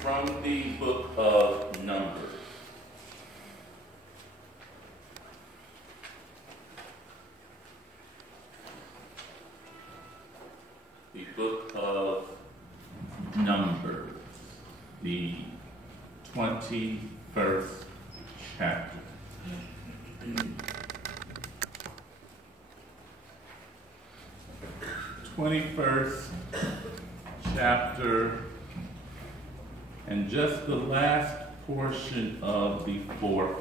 From the book of Numbers. The book of Numbers, the 21st chapter. 21st chapter, and just the last portion of the 4th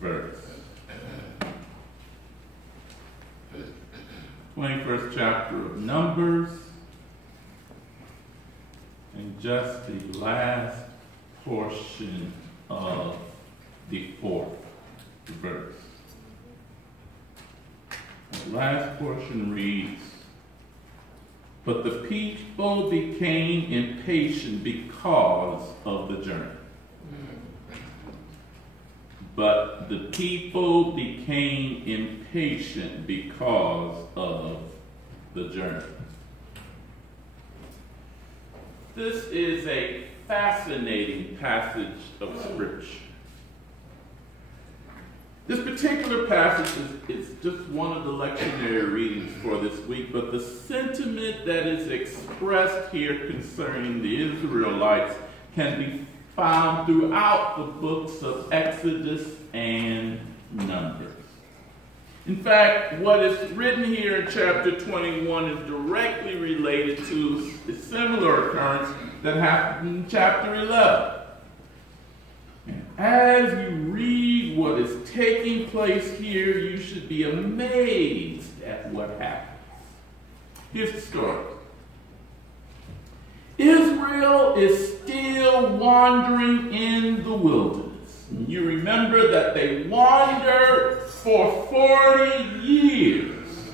verse. 21st chapter of Numbers, and just the last portion of the 4th verse. The last portion reads, "But the people became impatient because of the journey." But the people became impatient because of the journey. This is a fascinating passage of Scripture. This particular passage is just one of the lectionary readings for this week, but the sentiment that is expressed here concerning the Israelites can be found throughout the books of Exodus and Numbers. In fact, what is written here in chapter 21 is directly related to a similar occurrence that happened in chapter 11. And as you read what is taking place here, you should be amazed at what happens. Here's the story. Israel is still wandering in the wilderness. You remember that they wandered for 40 years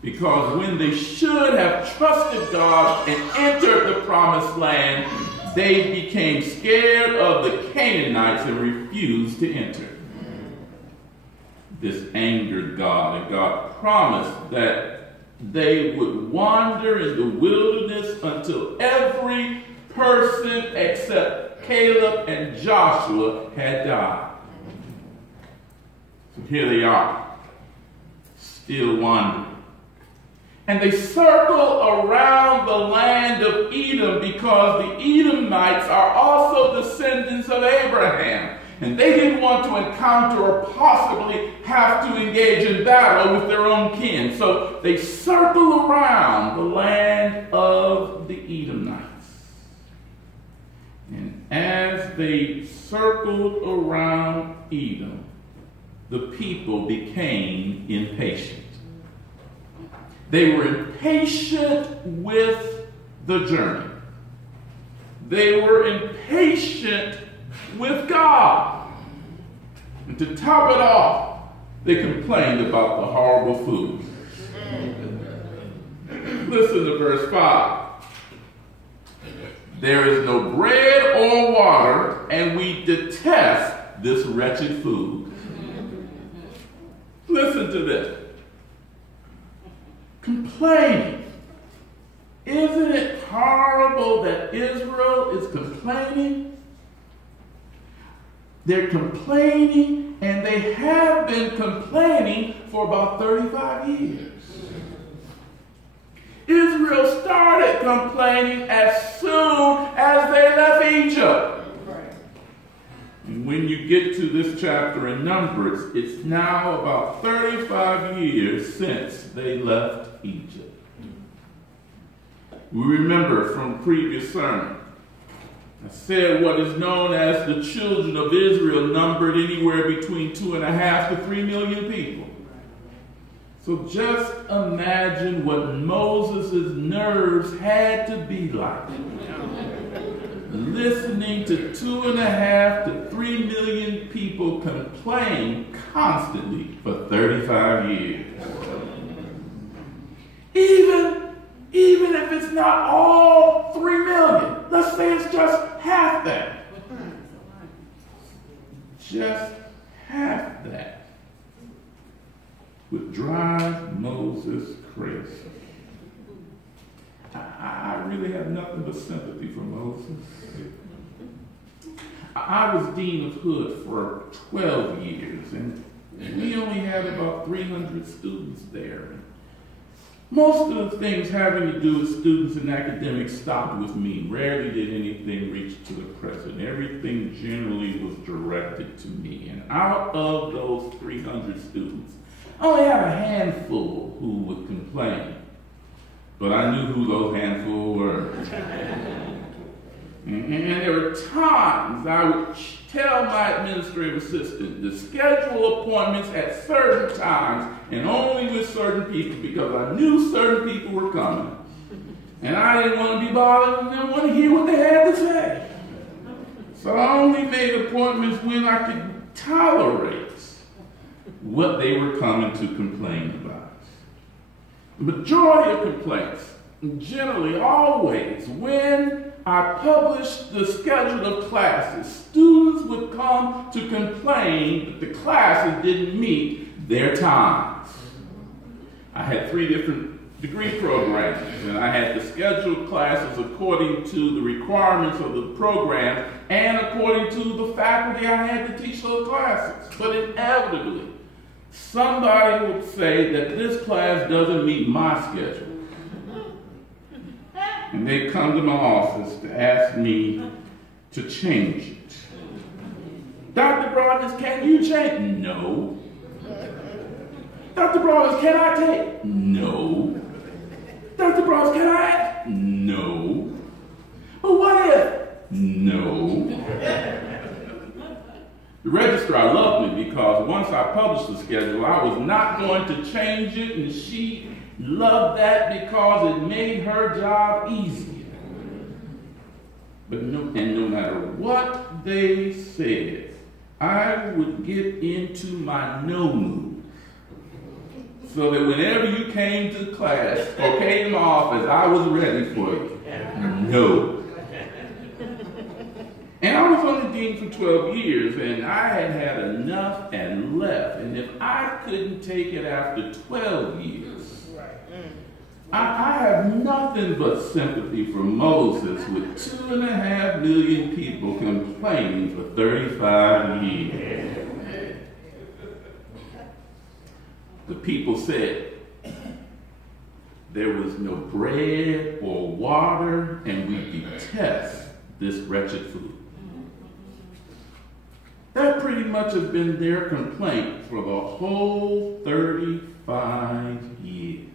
because when they should have trusted God and entered the promised land, they became scared of the Canaanites and refused to enter. This angered God, and God promised that they would wander in the wilderness until every person except Caleb and Joshua had died. So here they are, still wandering. And they circle around the land of Edom because the Edomites are also descendants of Abraham. And they didn't want to encounter or possibly have to engage in battle with their own kin. So they circle around the land of the Edomites. And as they circled around Edom, the people became impatient. They were impatient with the journey. They were impatient with God. And to top it off, they complained about the horrible food. Listen to verse 5. "There is no bread or water, and we detest this wretched food." Listen to this. Complaining. Isn't it horrible that Israel is complaining? They're complaining, and they have been complaining for about 35 years. Israel started complaining as soon as they left Egypt. And when you get to this chapter in Numbers, it's now about 35 years since they left Egypt. We remember from previous sermon, I said what is known as the children of Israel numbered anywhere between 2.5 to 3 million people. So just imagine what Moses' nerves had to be like. Listening to 2.5 to 3 million people complain constantly for 35 years. Even if it's not all 3 million, let's say it's just half that. Just half that would drive drive Moses crazy. I really have nothing but sympathy for Moses. I was dean of Hood for 12 years, and we only had about 300 students there. Most of the things having to do with students and academics stopped with me. Rarely did anything reach to the president. Everything generally was directed to me. And out of those 300 students, I only had a handful who would complain. But I knew who those handful were. And there were times I would tell my administrative assistant to schedule appointments at certain times and only with certain people because I knew certain people were coming. And I didn't want to be bothered and didn't want to hear what they had to say. So I only made appointments when I could tolerate what they were coming to complain about. The majority of complaints, generally always, when I published the schedule of classes, students would come to complain that the classes didn't meet their times. I had 3 different degree programs, and I had to schedule classes according to the requirements of the program and according to the faculty I had to teach those classes. But inevitably, somebody would say that this class doesn't meet my schedule. And they'd come to my office to ask me to change it. Dr. Broadnax, can you change? No. Dr. Broadnax, can I take? No. Dr. Broadnax, can I ask? No. But what if? No. The registrar loved me because once I published the schedule, I was not going to change it, and she loved that because it made her job easier. But no matter what they said, I would get into my no mood. So that whenever you came to class or came to my office, I was ready for you. No. And I was on the dean for 12 years, and I had had enough and left. And if I couldn't take it after 12 years, I have nothing but sympathy for Moses with 2.5 million people complaining for 35 years. The people said there was no bread or water, and we detest this wretched food. That pretty much has been their complaint for the whole 35 years.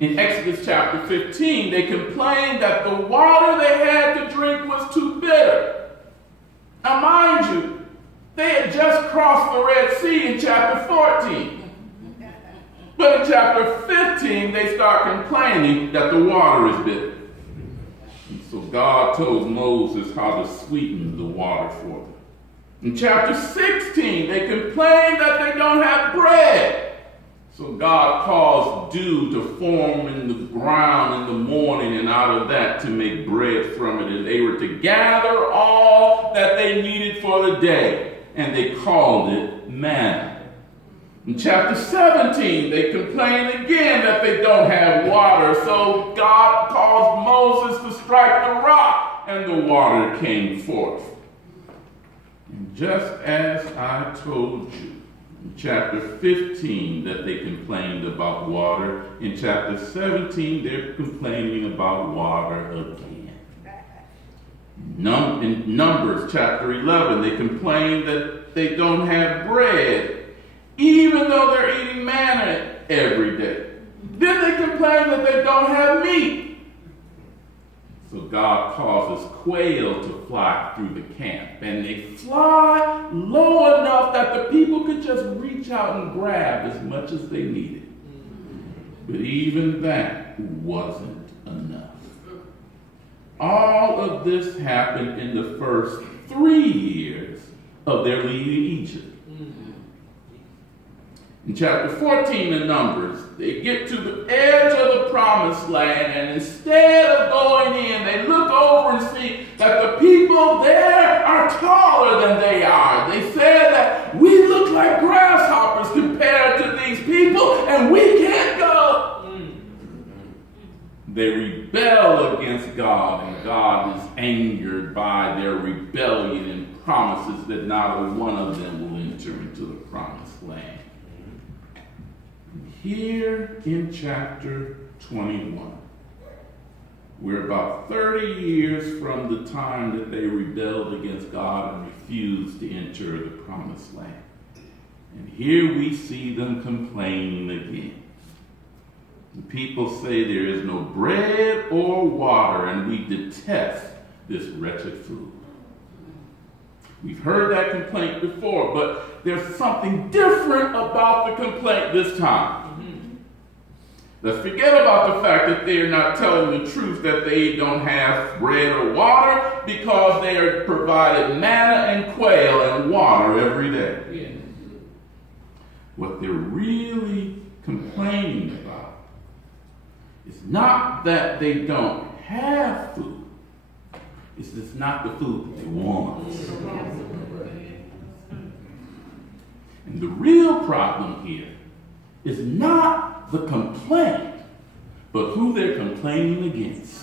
In Exodus chapter 15, they complained that the water they had to drink was too bitter. Now, mind you, they had just crossed the Red Sea in chapter 14. But in chapter 15, they start complaining that the water is bitter. And so God told Moses how to sweeten the water for them. In chapter 16, they complain that they don't have bread. So God caused dew to form in the ground in the morning, and out of that to make bread from it. And they were to gather all that they needed for the day, and they called it manna. In chapter 17, they complain again that they don't have water. So God caused Moses to strike the rock, and the water came forth. And just as I told you in chapter 15 that they complained about water, in chapter 17 they're complaining about water again. In Numbers chapter 11, they complain that they don't have bread, even though they're eating manna every day. Then they complain that they don't have meat. So God causes quail to fly through the camp, and they fly low enough that the people could just reach out and grab as much as they needed. But even that wasn't enough. All of this happened in the first 3 years of their leaving Egypt. In chapter 14 in Numbers, they get to the edge of the promised land, and instead of going in, they look over and see that the people there are taller than they are. They said that we look like grasshoppers numbers compared to these people, and we can't go. They rebel against God, and God is angered by their rebellion and promises that not a one of them will enter into the promised land. Here in chapter 21, we're about 30 years from the time that they rebelled against God and refused to enter the promised land. And here we see them complaining again. The people say there is no bread or water, and we detest this wretched food. We've heard that complaint before, but there's something different about the complaint this time. Let's forget about the fact that they're not telling the truth that they don't have bread or water, because they are provided manna and quail and water every day. Yeah. What they're really complaining about is not that they don't have food. It's just not the food that they want. And the real problem here is not the complaint, but who they're complaining against.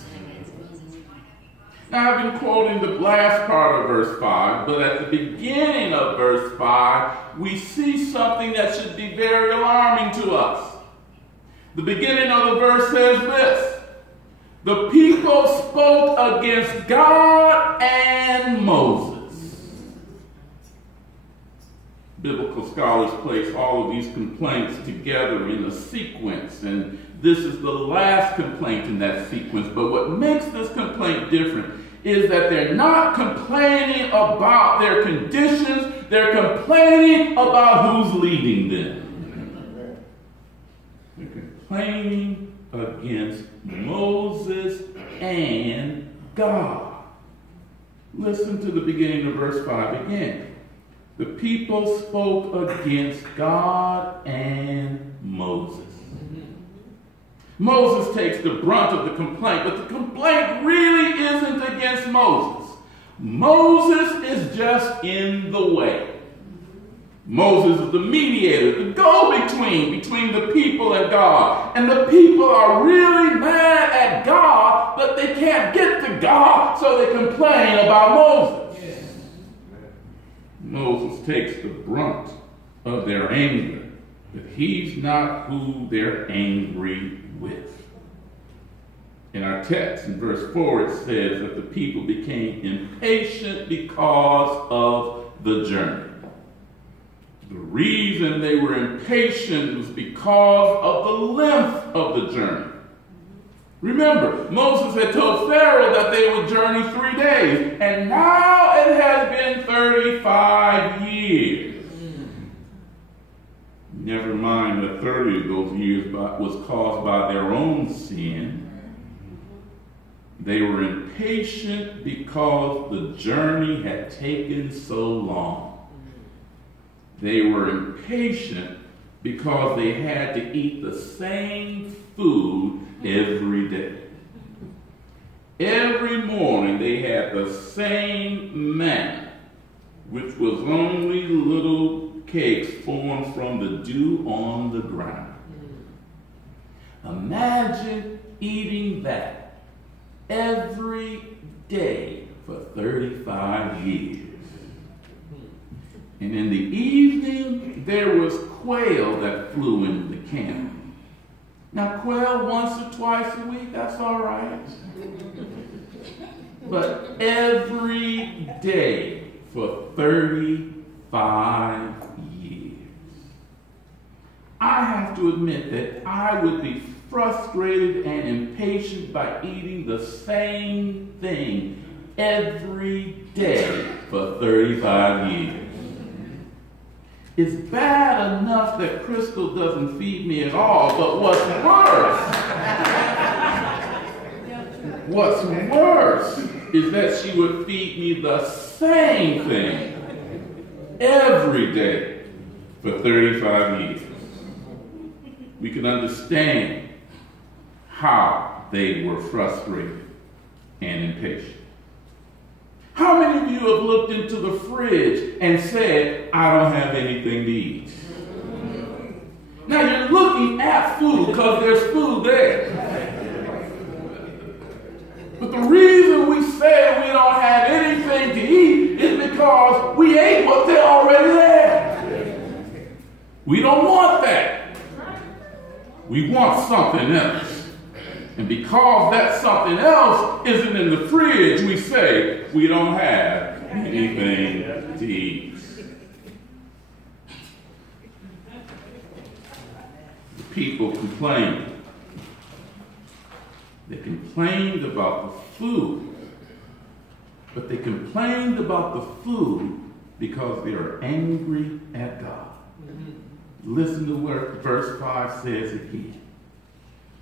Now, I've been quoting the last part of verse 5, but at the beginning of verse 5, we see something that should be very alarming to us. The beginning of the verse says this: the people spoke against God and Moses. Biblical scholars place all of these complaints together in a sequence, and this is the last complaint in that sequence. But what makes this complaint different is that they're not complaining about their conditions, they're complaining about who's leading them. They're complaining against Moses and God. Listen to the beginning of verse 5 again. The people spoke against God and Moses. Moses takes the brunt of the complaint, but the complaint really isn't against Moses. Moses is just in the way. Moses is the mediator, the go-between between the people and God. And the people are really mad at God, but they can't get to God, so they complain about Moses. Moses takes the brunt of their anger, but he's not who they're angry with. In our text, in verse 4, it says that the people became impatient because of the journey. The reason they were impatient was because of the length of the journey. Remember, Moses had told Pharaoh that they would journey 3 days, and now it has been 35 years. Never mind that 30 of those years was caused by their own sin. They were impatient because the journey had taken so long. They were impatient because they had to eat the same food every day. Every morning they had the same manna, which was only little cakes formed from the dew on the ground. Imagine eating that every day for 35 years. And in the evening, there was quail that flew in the camp. Now, quail once or twice a week, that's all right. But every day for 35 years. I have to admit that I would be frustrated and impatient by eating the same thing every day for 35 years. It's bad enough that Crystal doesn't feed me at all, but what's worse is that she would feed me the same thing every day for 35 years. We can understand how they were frustrated and impatient. How many of you have looked into the fridge and said, I don't have anything to eat? Now you're looking at food because there's food there. But the reason we say we don't have anything to eat is because we ate what's already there. We don't want that. We want something else. And because that something else isn't in the fridge, we say we don't have anything to eat. The people complained. They complained about the food. But they complained about the food because they are angry at God. Listen to what verse 5 says again.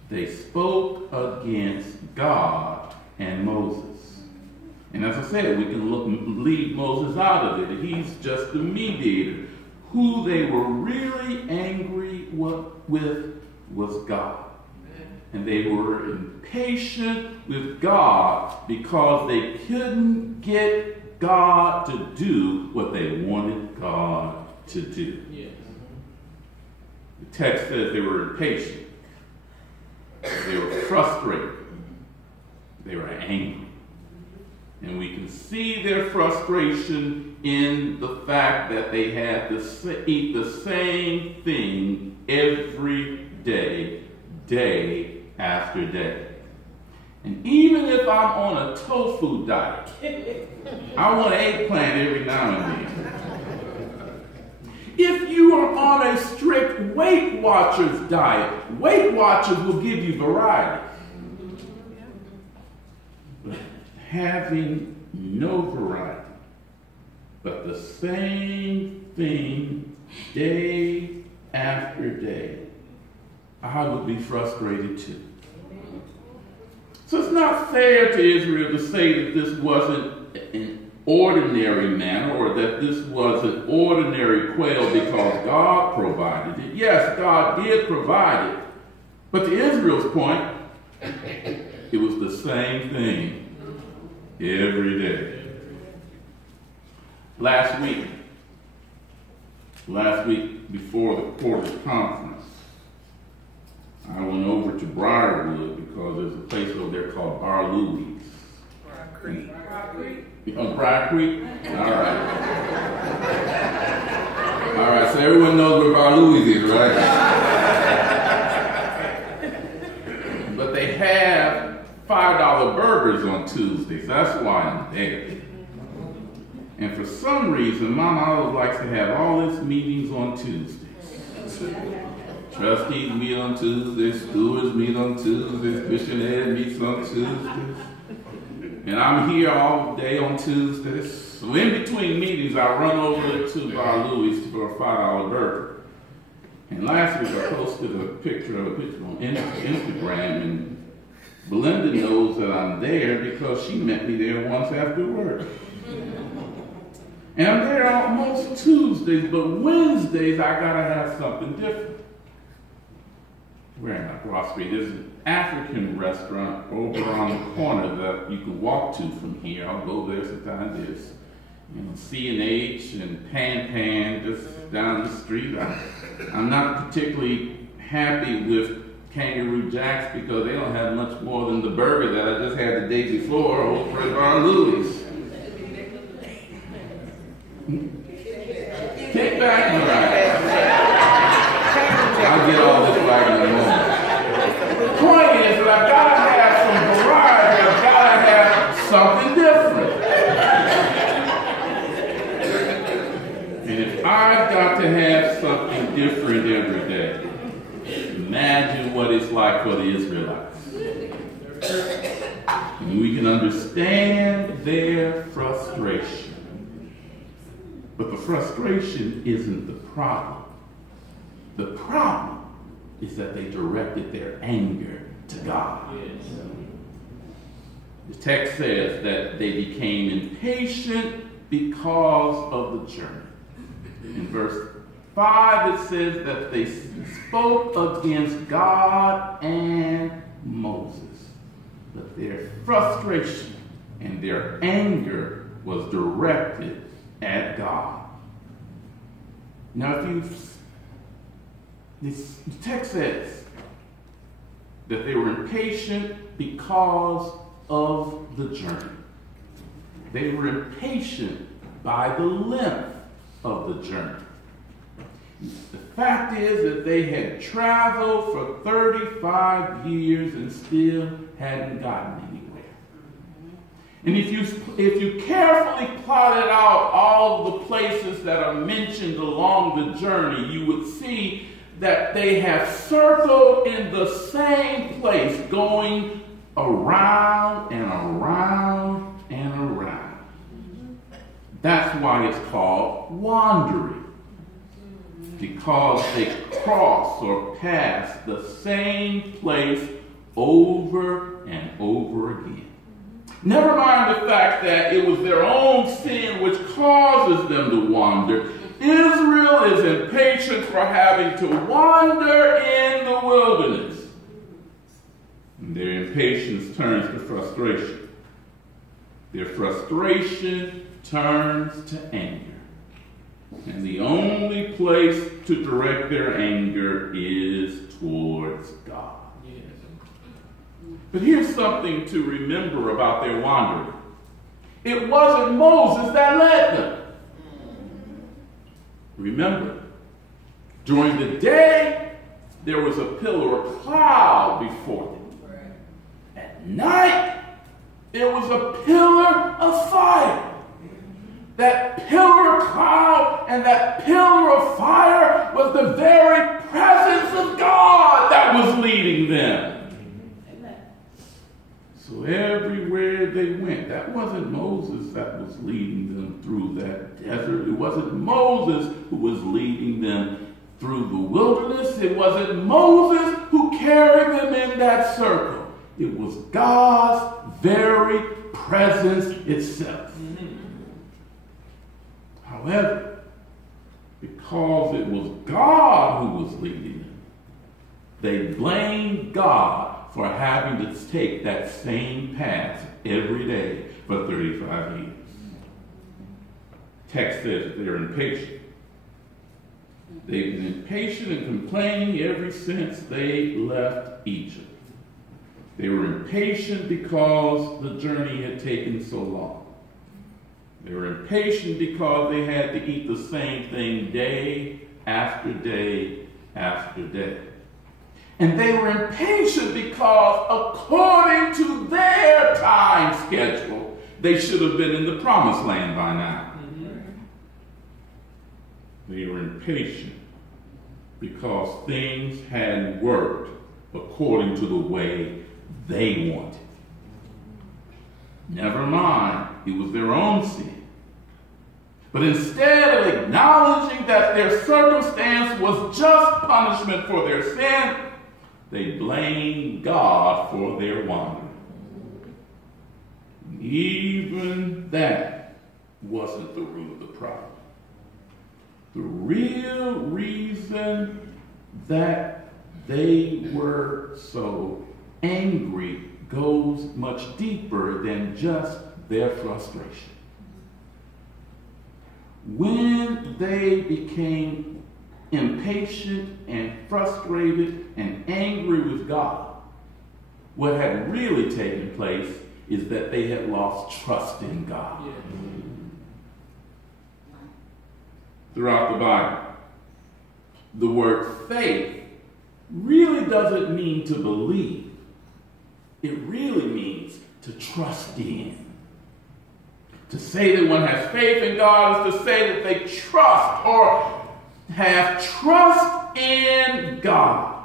They spoke against God and Moses. And as I said, we can leave Moses out of it. He's just the mediator. Who they were really angry with was God. And they were impatient with God because they couldn't get God to do what they wanted God to do. Yes. The text says they were impatient. They were frustrated. They were angry. And we can see their frustration in the fact that they had to eat the same thing every day, day after day. And even if I'm on a tofu diet, I want eggplant every now and then. If you are on a strict Weight Watchers diet, Weight Watchers will give you variety. But having no variety, but the same thing day after day, I would be frustrated too. So it's not fair to Israel to say that this wasn't an ordinary manna or that this was an ordinary quail because God provided it. Yes, God did provide it. But to Israel's point, it was the same thing every day. Last week before the quarterly conference, I went over to Briarwood because there's a place over there called Bar Louie's. Briar Creek? All right. All right, so everyone knows where Bar Louie's is, right? But they have $5 burgers on Tuesdays. That's why I'm there. And for some reason, Mama always likes to have all its meetings on Tuesdays. Trustees meet on Tuesdays, stewards meet on Tuesdays, mission head meets on Tuesdays. And I'm here all day on Tuesdays. So in between meetings, I run over to Bar Louie's for a $5 burger. And last week, I posted a picture on Instagram, and Belinda knows that I'm there because she met me there once after work. And I'm there almost Tuesdays, but Wednesdays, I gotta have something different. We're in Ross Street. There's an African restaurant over on the corner that you can walk to from here. I'll go there sometimes. There's, C&H and Pan just down the street. I'm not particularly happy with Kangaroo Jack's because they don't have much more than the burger that I just had the day before over at Bar Louie's. Kick back, all right. I'll get all this right in a moment. The point is that I've got to have some variety. I've got to have something different. And if I've got to have something different every day, imagine what it's like for the Israelites. And we can understand their frustration. But the frustration isn't the problem. The problem is that they directed their anger to God. Yes. The text says that they became impatient because of the journey. In verse 5, it says that they spoke against God and Moses. But their frustration and their anger was directed at God. Now, if you've The text says that they were impatient because of the journey. They were impatient by the length of the journey. The fact is that they had traveled for 35 years and still hadn't gotten anywhere. And if you carefully plotted out all the places that are mentioned along the journey, you would see that they have circled in the same place, going around and around and around. That's why it's called wandering, because they cross or pass the same place over and over again. Never mind the fact that it was their own sin which causes them to wander. Israel is impatient for having to wander in the wilderness. And their impatience turns to frustration. Their frustration turns to anger. And the only place to direct their anger is towards God. But here's something to remember about their wandering. It wasn't Moses that led them. Remember, during the day, there was a pillar of cloud before them. At night, there was a pillar of fire. That pillar of cloud and that pillar of fire was the very presence of God that was leading them. So everywhere they went, that wasn't Moses that was leading them through that desert. It wasn't Moses who was leading them through the wilderness. It wasn't Moses who carried them in that circle. It was God's very presence itself. However, because it was God who was leading them, they blamed God for having to take that same path every day for 35 years. Text says they're impatient. They've been impatient and complaining ever since they left Egypt. They were impatient because the journey had taken so long. They were impatient because they had to eat the same thing day after day after day. And they were impatient because, according to their time schedule, they should have been in the promised land by now. They were impatient because things hadn't worked according to the way they wanted. Never mind, it was their own sin. But instead of acknowledging that their circumstance was just punishment for their sin, they blamed God for their wandering. Even that wasn't the root of the problem. The real reason that they were so angry goes much deeper than just their frustration. When they became impatient and frustrated and angry with God, what had really taken place is that they had lost trust in God. Yeah. Throughout the Bible, the word faith really doesn't mean to believe. It really means to trust in. To say that one has faith in God is to say that they trust or have trust in God.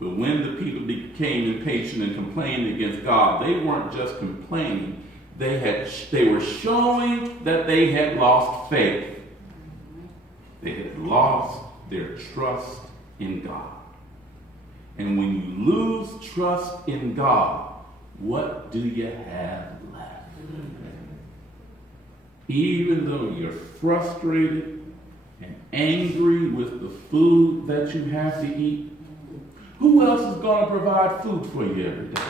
But when the people became impatient and complained against God, they weren't just complaining. They were showing that they had lost faith. They had lost their trust in God. And when you lose trust in God, what do you have left? Even though you're frustrated and angry with the food that you have to eat, who else is going to provide food for you every day?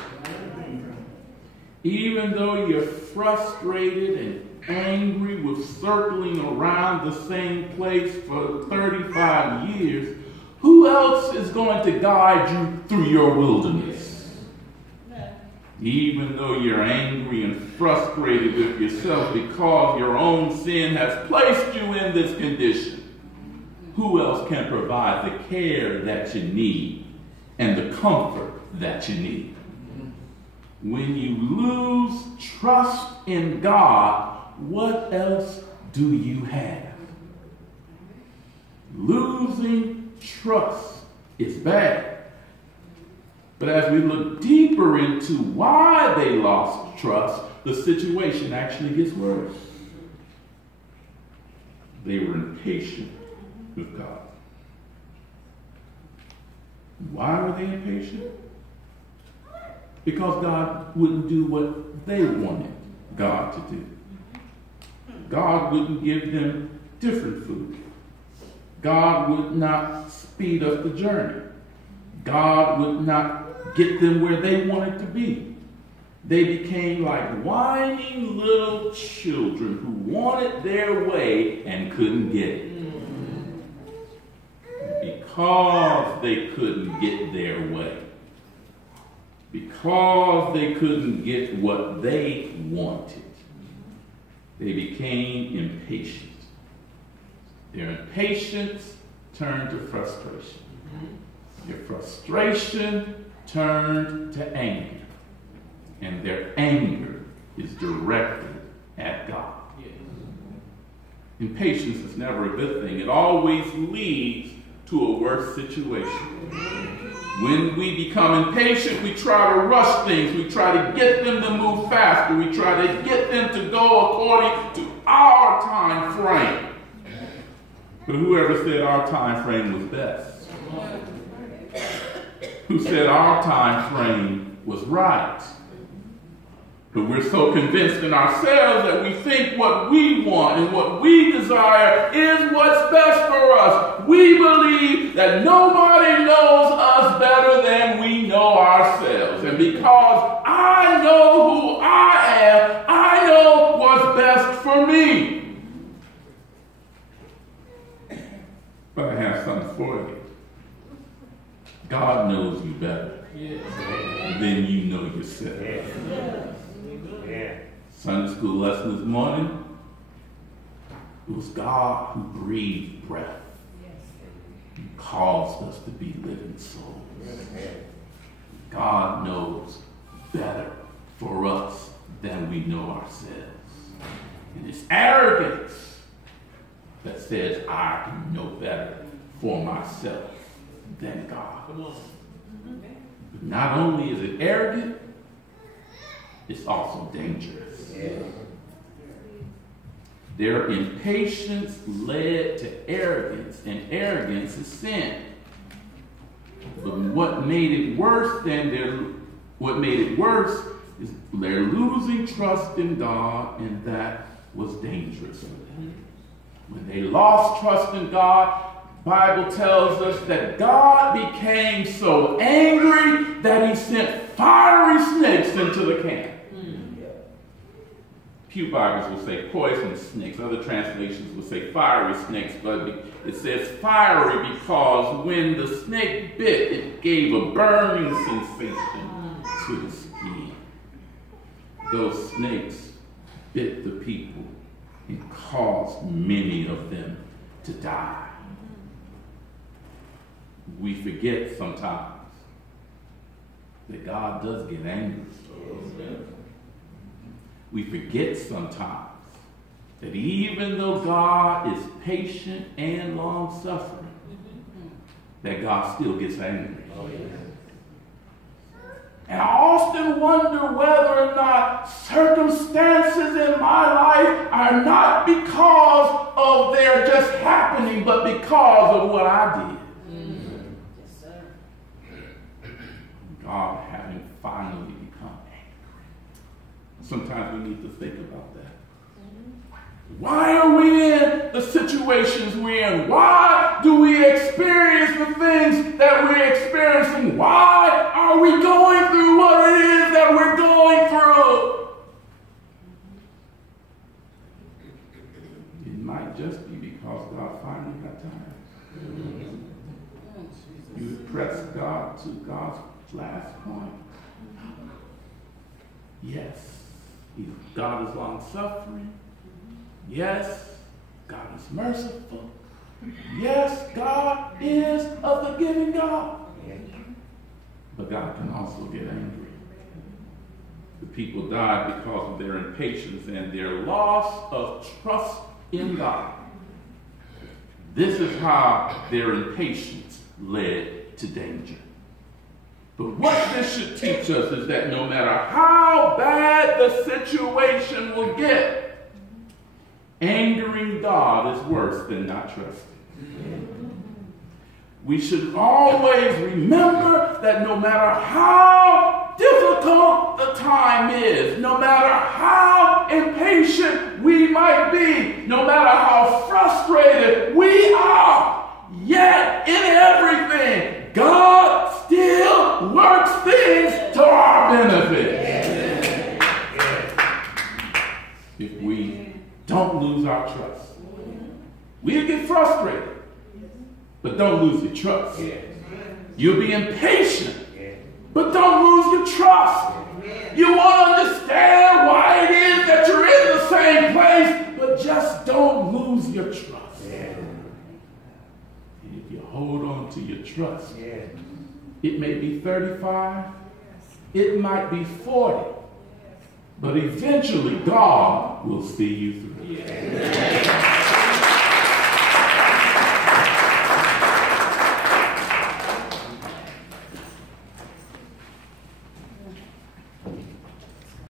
Even though you're frustrated and angry with circling around the same place for 35 years, Who else is going to guide you through your wilderness? Even though you're angry and frustrated with yourself because your own sin has placed you in this condition, who else can provide the care that you need and the comfort that you need? When you lose trust in God, what else do you have? Losing trust is bad. But as we look deeper into why they lost trust, the situation actually gets worse. They were impatient with God. Why were they impatient? Because God wouldn't do what they wanted God to do. God wouldn't give them different food. God would not speed up the journey. God would not get them where they wanted to be. They became like whining little children who wanted their way and couldn't get it. Because they couldn't get their way, because they couldn't get what they wanted, they became impatient. Their impatience turned to frustration. Their frustration turned to anger. And their anger is directed at God. Impatience is never a good thing. It always leads to a worse situation. When we become impatient, we try to rush things. We try to get them to move faster. We try to get them to go according to our time frame. But whoever said our time frame was best? Who said our time frame was right? But we're so convinced in ourselves that we think what we want and what we desire is what's best for us. We believe that nobody knows us better than we know ourselves. And because I know who I am, I know what's best for me. But I have something for you. God knows you better than you know yourself. Sunday school lesson this morning, it was God who breathed breath and caused us to be living souls. God knows better for us than we know ourselves. And it's arrogance that says I can know better for myself than God. But not only is it arrogant, it's also dangerous. Their impatience led to arrogance, and arrogance is sin. But what made it worse is they're losing trust in God, and that was dangerous for them. When they lost trust in God, the Bible tells us that God became so angry that he sent fiery snakes into the camp. Pew Bibles will say poisonous snakes. Other translations will say fiery snakes, but it says fiery because when the snake bit, it gave a burning sensation to the skin. Those snakes bit the people and caused many of them to die. We forget sometimes that God does get angry. We forget sometimes that even though God is patient and long-suffering, that God still gets angry. And I often wonder whether or not circumstances in my life are not because of their just happening, but because of what I did. God having finally become angry. Sometimes we need to think about that. Why are we in the situations we're in? Why do we experience the things that we're experiencing? Why are we going through what it is that we're going through? It might just be because God finally got tired. God to God's last point? Yes. God is long-suffering. Yes. God is merciful. Yes, God is a forgiving God. But God can also get angry. The people died because of their impatience and their loss of trust in God. This is how their impatience led to danger. But what this should teach us is that no matter how bad the situation will get, angering God is worse than not trusting. We should always remember that no matter how difficult the time is, no matter how impatient we might be, no matter how frustrated we are, yet in everything, God still works things to our benefit. If we don't lose our trust, we'll get frustrated. But don't lose your trust. You'll be impatient, but don't lose your trust. You won't understand why it is that you're in the same place, but just don't lose your trust. And if you hold on to your trust, it may be 35, it might be 40, but eventually God will see you through.